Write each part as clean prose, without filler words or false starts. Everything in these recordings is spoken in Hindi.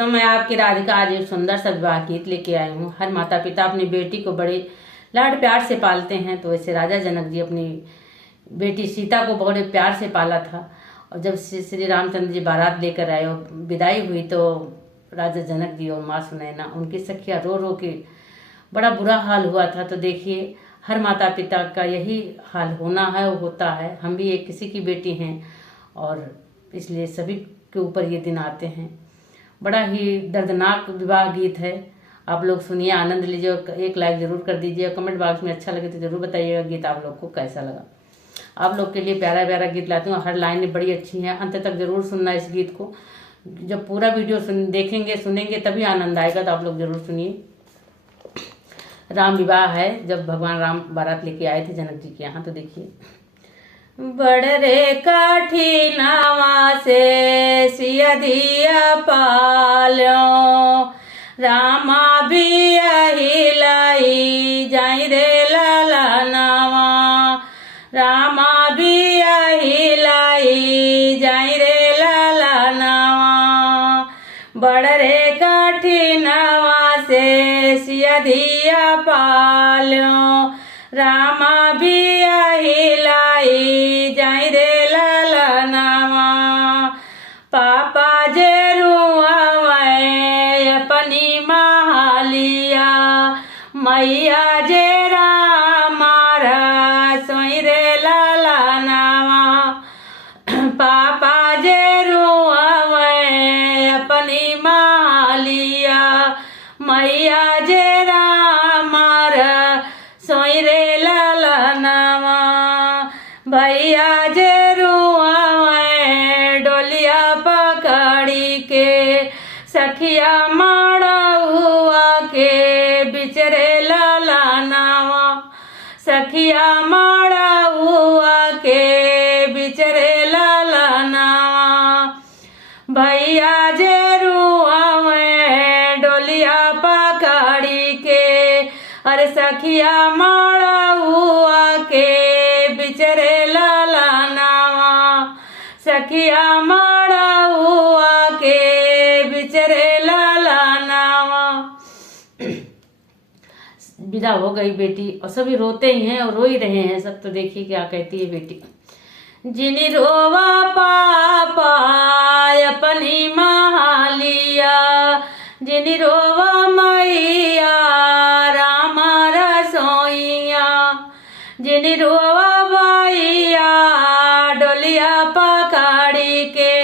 तो मैं आपकी राधिका आज एक सुंदर सा विवाह गीत लेके आई हूँ। हर माता पिता अपनी बेटी को बड़े लाड प्यार से पालते हैं, तो वैसे राजा जनक जी अपनी बेटी सीता को बड़े प्यार से पाला था। और जब श्री रामचंद्र जी बारात लेकर आए और विदाई हुई, तो राजा जनक जी और माँ सुनैना उनकी सखियाँ रो रो के बड़ा बुरा हाल हुआ था। तो देखिए, हर माता पिता का यही हाल होना है और होता है। हम भी एक किसी की बेटी हैं और इसलिए सभी के ऊपर ये दिन आते हैं। बड़ा ही दर्दनाक विवाह गीत है। आप लोग सुनिए, आनंद लीजिए और एक लाइक जरूर कर दीजिए। कमेंट बॉक्स में अच्छा लगे तो जरूर बताइएगा गीत आप लोग को कैसा लगा। आप लोग के लिए प्यारा प्यारा गीत लाती हूँ। हर लाइन बड़ी अच्छी है, अंत तक जरूर सुनना इस गीत को। जब पूरा वीडियो देखेंगे सुनेंगे तभी आनंद आएगा, तो आप लोग जरूर सुनिए। राम विवाह है, जब भगवान राम बारात लेके आए थे जनक जी के यहाँ। तो देखिए, बड़ रे कठिनवा से सिया दिया पालो, रामा भी अहिलाई जाई रे ललनवा, रामा भी अहिलाई जाई रे ललनवा। बड़ रे कठिनवा से सिया दिया पालो, रामा भी अहिलाई जाई रे ललनवा। पापा जे रुआवै अपनी महालिया, मैया जे रामारा सोई रे ललनवा। पापा जे रुआवै अपनी महालिया, मैया जे रामारा सोई रे ललनवा। भैया जे रुआवै डोलिया पकड़ी के, सखिया मड़उआ के बिचरे ललनवा। सखिया मड़उआ के बिचरे ललनवा। भैया जे रुआवै डोलिया पकड़ी के, अरे सखिया मड़उआ के बिचरे ललनवा। सखिया मड़उआ के बिचरे ललनवा। विदा हो गई बेटी और सभी रोते ही हैं और रो ही रहे हैं सब। तो देखिए क्या कहती है बेटी। जिनी रोवा पापा अपनी महालिया, जिनी रोवा मैया रामा रसोइया, जिनी रोवा भैया डोलिया पकड़ी के,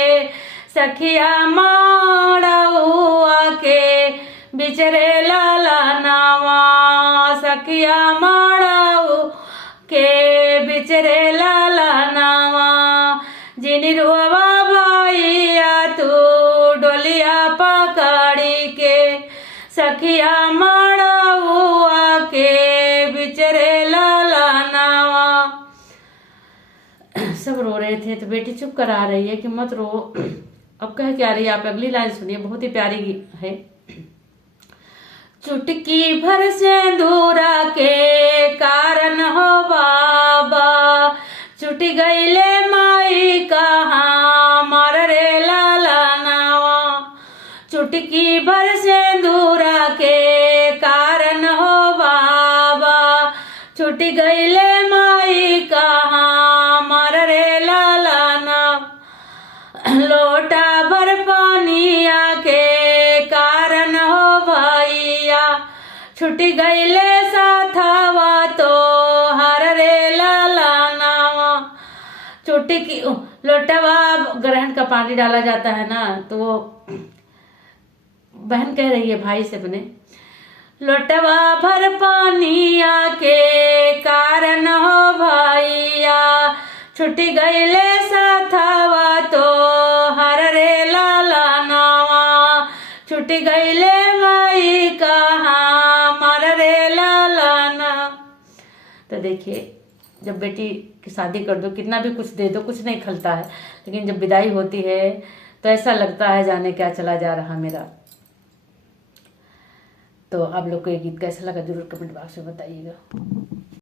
सखिया मड़उआ के बिचरे ललनवा। सखिया मड़उ के बिचरे ललनवा। जिनी रोवा भैया तू डोलिया पकड़ी के, सखिया मड़उआ के बिचरे ललनवा। सब रो रहे थे तो बेटी चुप करा रही है कि मत रो। अब कह क्या रही है, आप अगली लाइन सुनिए, बहुत ही प्यारी है। चुटकी भर सिंदूरा के कारण हो बाबा, छुट गईले माई कहाँ मर रे ललनवा। चुटकी भर सिंदूरा के कारण हो बाबा, छुट गईले माई कहाँ मर रे ललनवा। लोटा भर पानिया के कारण हो भैया, छुट गईले साथवा तो हर रे ललनवा। चुटकी लोटवा ग्रहण का पानी डाला जाता है ना, तो वो बहन कह रही है भाई से अपने, लोटवा भर पानिया के कारण हो भैया, छुट गईले साथवा तो हर रे ललनवा। छुट गईले माई कहाँ मर रे ललनवा। तो देखिए, जब बेटी की शादी कर दो, कितना भी कुछ दे दो, कुछ नहीं खलता है, लेकिन जब विदाई होती है तो ऐसा लगता है जाने क्या चला जा रहा मेरा। तो आप लोग को ये गीत कैसा लगा जरूर कमेंट बॉक्स में बताइएगा।